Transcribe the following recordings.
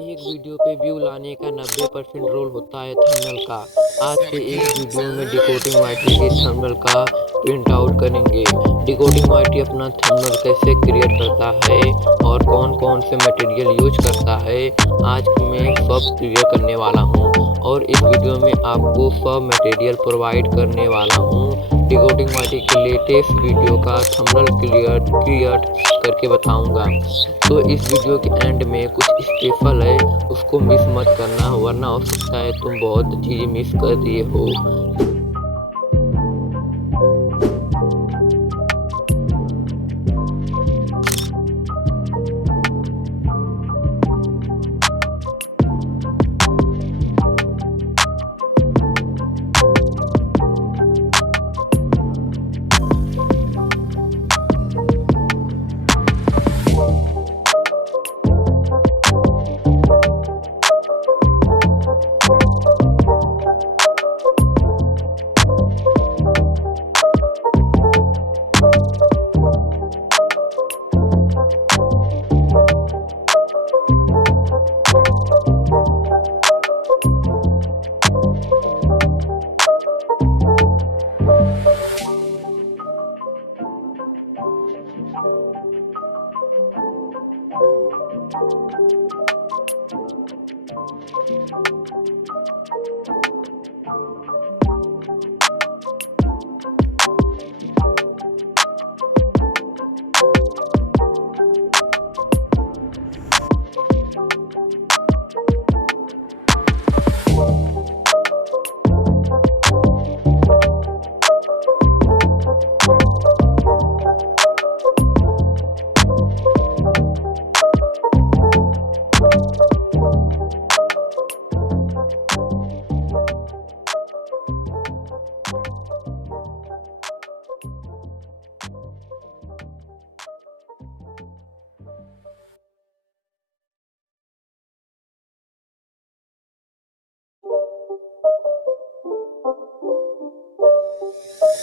एक वीडियो पे व्यू लाने का 90% रोल होता है थंबनेल का। आज के इस वीडियो में डिकोडिंग वाईटी के थंबनेल का प्रिंट आउट करेंगे। डिकोडिंग वाईटी अपना थंबनेल कैसे क्रिएट करता है और कौन कौन से मटेरियल यूज करता है, आज मैं सब क्लियर करने वाला हूँ और इस वीडियो में आपको सब मटेरियल प्रोवाइड करने वाला हूँ। डिकोडिंग वाईटी के लेटेस्ट वीडियो का थंबनेल क्रिएट करके बताऊंगा। तो इस वीडियो के एंड में कुछ स्पेशल है, उसको मिस मत करना, वरना हो सकता है तुम बहुत चीज़ें मिस कर दिए हो।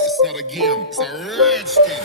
It's not a game, it's a rich thing.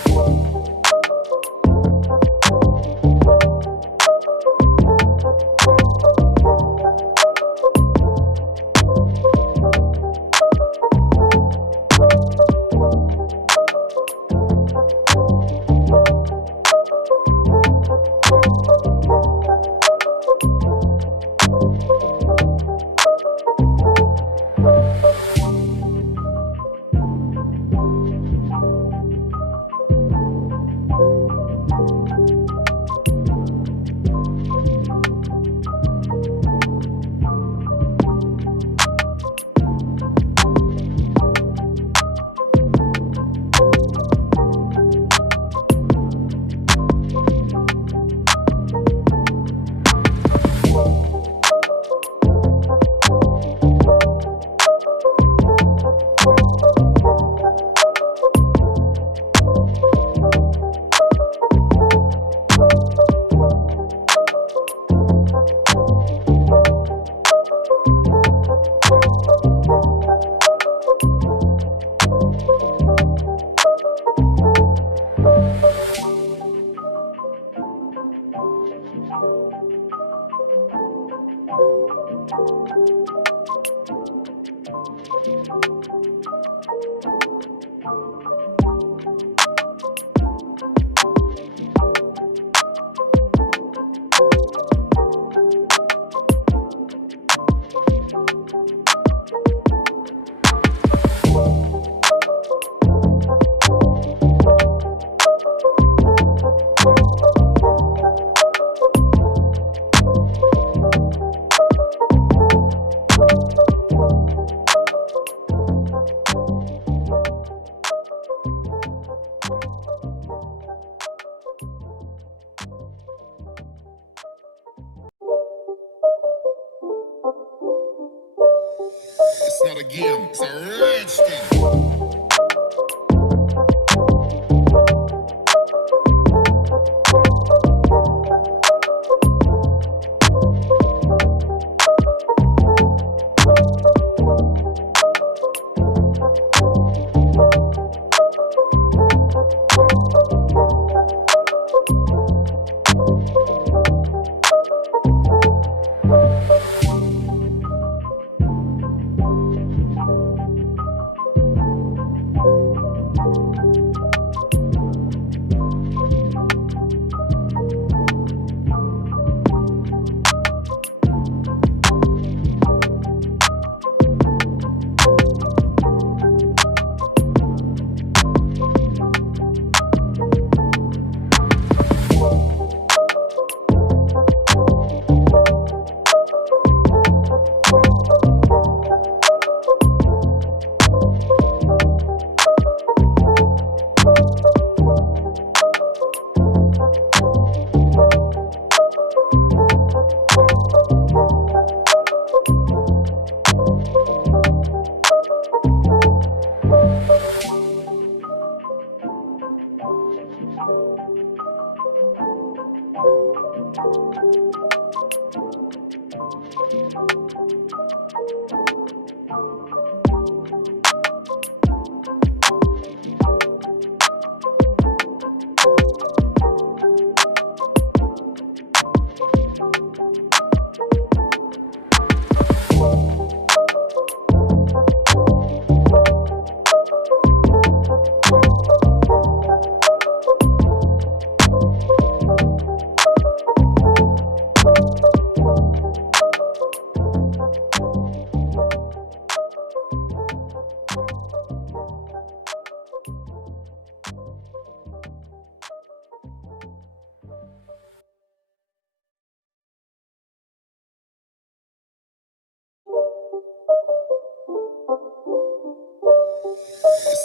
It's not a game, it's a rich thing.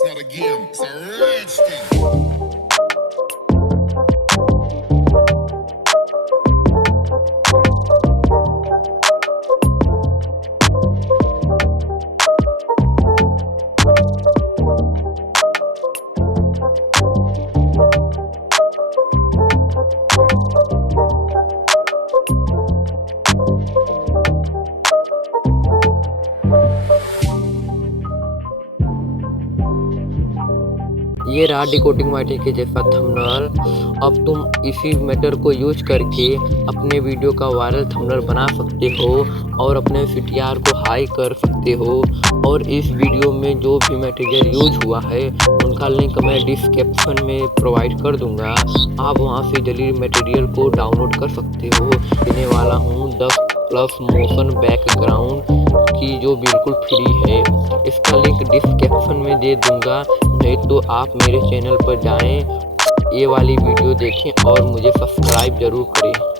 not a game, it's a rich thing. ये रहा डिकोडिंग वाइटी के जैसा थंबनेल। अब तुम इसी मेथड को यूज करके अपने वीडियो का वायरल थंबनेल बना सकते हो और अपने CTR को हाई कर सकते हो। और इस वीडियो में जो भी मटेरियल यूज हुआ है उनका लिंक मैं डिस्क्रिप्शन में प्रोवाइड कर दूंगा। आप वहां से जल्दी मटेरियल को डाउनलोड कर सकते हो। देने वाला हूँ 10+ मोशन बैकग्राउंड की जो बिल्कुल फ्री है। इसका लिंक डिस्क्रिप्शन में दे दूंगा, नहीं तो आप मेरे चैनल पर जाएं, ये वाली वीडियो देखें और मुझे सब्सक्राइब जरूर करें।